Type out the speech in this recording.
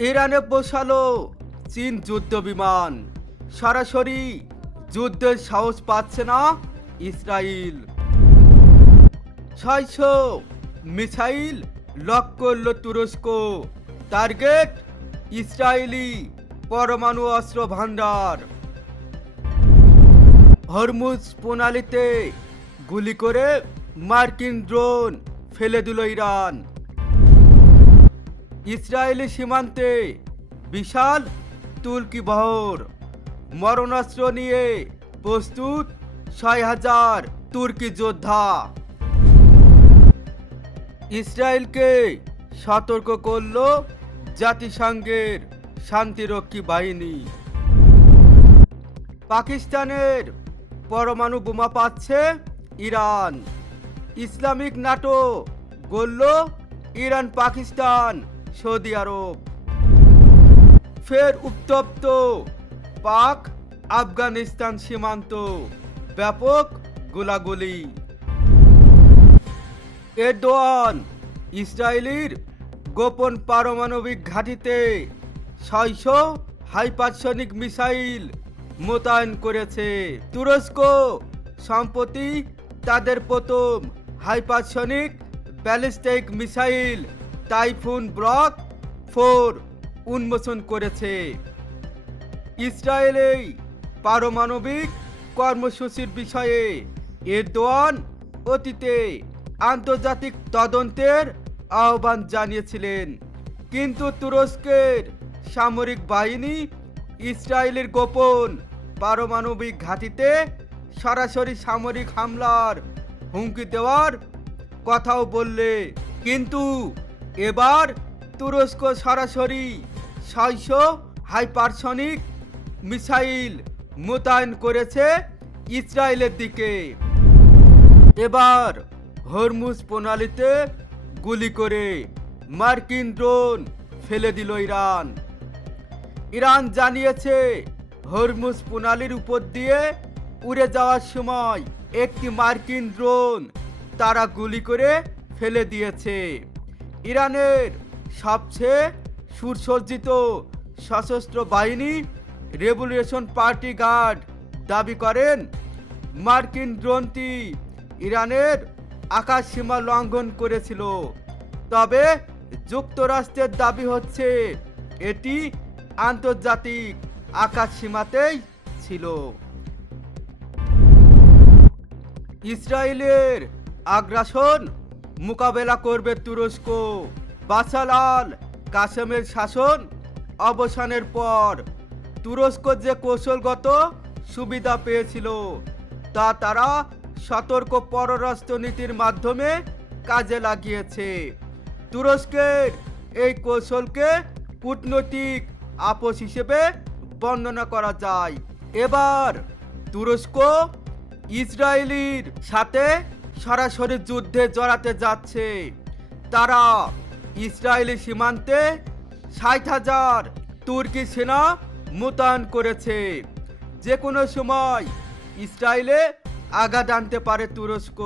ইরানে বসালো চীন যুদ্ধ বিমান। সরাসরি যুদ্ধের সাহস পাচ্ছে না ইসরায়েল ছয়শো মিসাইল লক করল তুরস্ক। টার্গেট ইসরায়েলি পরমাণু অস্ত্র ভান্ডার হরমুজ প্রণালীতে গুলি করে মার্কিন ড্রোন ফেলে দিল ইরান। ইসরায়েলি সীমান্তে বিশাল তুর্কি বহর। মরণাস্ত্র নিয়ে প্রস্তুত ছয় হাজার তুর্কি যোদ্ধা। ইসরায়েলকে সতর্ক করল জাতিসংঘের শান্তিরক্ষী বাহিনী। পাকিস্তানের পরমাণু বোমা পাচ্ছে ইরান। ইসলামিক নাটো গড়ল ইরান পাকিস্তান সৌদি আরব। ফের উত্তপ্ত। পাক আফগানিস্তান সীমান্ত। ব্যাপক গোলাগুলি। এরদোয়ান ইসরায়েলির গোপন পারমাণবিক ঘাঁটিতে ছয়শো হাইপারসনিক মিসাইল মোতায়েন করেছে। তুরস্ক সম্প্রতি তাদের প্রথম hypersonic ballistic missile typhoon block four উন্মোচন করেছে। ইসরায়েলে পারমাণবিক কর্মসূচির বিষয়ে এরদোয়ান অতীতে আন্তর্জাতিক তদন্তের আহ্বান জানিয়েছিলেন। কিন্তু তুরস্কের সামরিক বাহিনী ইসরায়েলের গোপন পারমাণবিক ঘাঁটিতে সরাসরি সামরিক হামলার হুমকি দেওয়ার কথাও বললে। কিন্তু এবার তুরস্ক সরাসরি ছয়শো হাইপারসনিক মিসাইল মোতায়েন করেছে ইসরায়েলের দিকে। এবার হরমুজ প্রণালীতে গুলি করে মার্কিন ড্রোন ফেলে দিল ইরান। ইরান জানিয়েছে, হরমুজ প্রণালীর উপর দিয়ে উড়ে যাওয়ার সময় একটি মার্কিন ড্রোন তারা গুলি করে ফেলে দিয়েছে। ইরানের সবচেয়ে সুসজ্জিত সশস্ত্র বাহিনী রেভলিউশন পার্টি গার্ড দাবি করেন, মার্কিন ড্রোনটি ইরানের আকাশ সীমা লঙ্ঘন করেছিল। তবে যুক্তরাষ্ট্রের দাবি হচ্ছে, এটি আন্তর্জাতিক আকাশ সীমাতেই ছিল। ইসরায়েলের আগ্রাসন মোকাবেলা করবে তুরস্ক। বাসাল আল কাসেমের শাসন অবসানের পর তুরস্ক যে কৌশলগত সুবিধা পেয়েছিল, তা তারা সতর্ক পররাষ্ট্র নীতির মাধ্যমে কাজে লাগিয়েছে। তুরস্কের এই কৌশলকে কূটনৈতিক আপোষ হিসেবে বর্ণনা করা যায়। এবার তুরস্ক ইসরায়েলির সাথে সরাসরি যুদ্ধে জড়াতে যাচ্ছে। তারা ইসরায়েলি সীমান্তে ষাট হাজার তুর্কি সেনা মোতায়েন করেছে। যে কোনো সময় ইসরায়েলে আঘাত আনতে পারে তুরস্ক।